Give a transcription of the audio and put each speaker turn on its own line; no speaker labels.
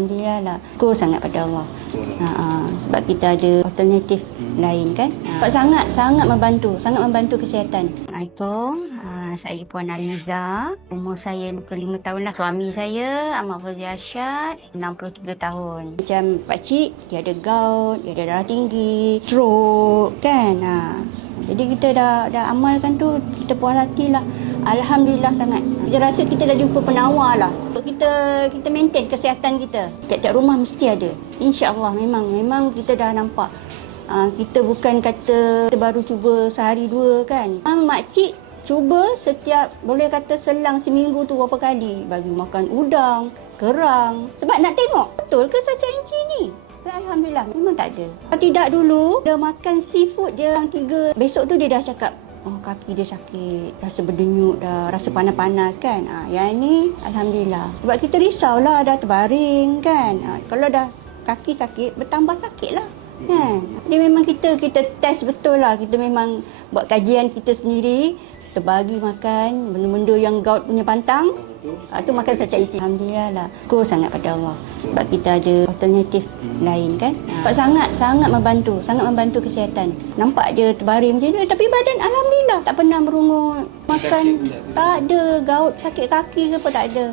Alhamdulillah lah. Syukur sangat pada Allah. Ha, ha, sebab kita ada alternatif lain kan. Ha, sebab sangat sangat membantu, sangat membantu kesihatan. Assalamualaikum. Ha, saya Puan Aliza. Umur saya 25 tahun lah. Suami saya Ahmad Fauzi Asyad, 63 tahun. Macam Pak Cik, dia ada gout, dia ada darah tinggi, stroke kan. Ha. Jadi kita dah dah amalkan tu, kita puas hati lah. Alhamdulillah sangat. Kita rasa kita dah jumpa penawar lah. Kita kita maintain kesihatan kita. Tiap-tiap rumah mesti ada. InsyaAllah memang memang kita dah nampak. Uh, kita bukan kata kita baru cuba sehari dua kan. Uh, makcik cuba setiap boleh kata selang seminggu tu berapa kali bagi makan udang, kerang. Sebab nak tengok betul ke saca inci ni? Alhamdulillah memang tak ada. Kalau tidak dulu dia makan seafood dia yang tiga besok tu dia dah cakap Oh, kaki dia sakit, rasa berdenyut dah, rasa panas-panas kan. Ha, yang ni Alhamdulillah. Sebab kita risaulah dah terbaring kan. Ha, kalau dah kaki sakit, bertambah sakit lah. Kan? Dia memang kita, kita test betul lah. Kita memang buat kajian kita sendiri. Kita bagi makan benda-benda yang gout punya pantang. Ha, tu makan secak incik. Alhamdulillah lah. Syukur sangat pada Allah. Sebab kita ada alternatif lain kan. Ha, sebab sangat, sangat membantu. Sangat membantu kesihatan. Nampak dia terbaring macam tu. Tapi badan Alhamdulillah tak pernah merungut. Makan tak ada. Gout sakit kaki ke apa tak ada.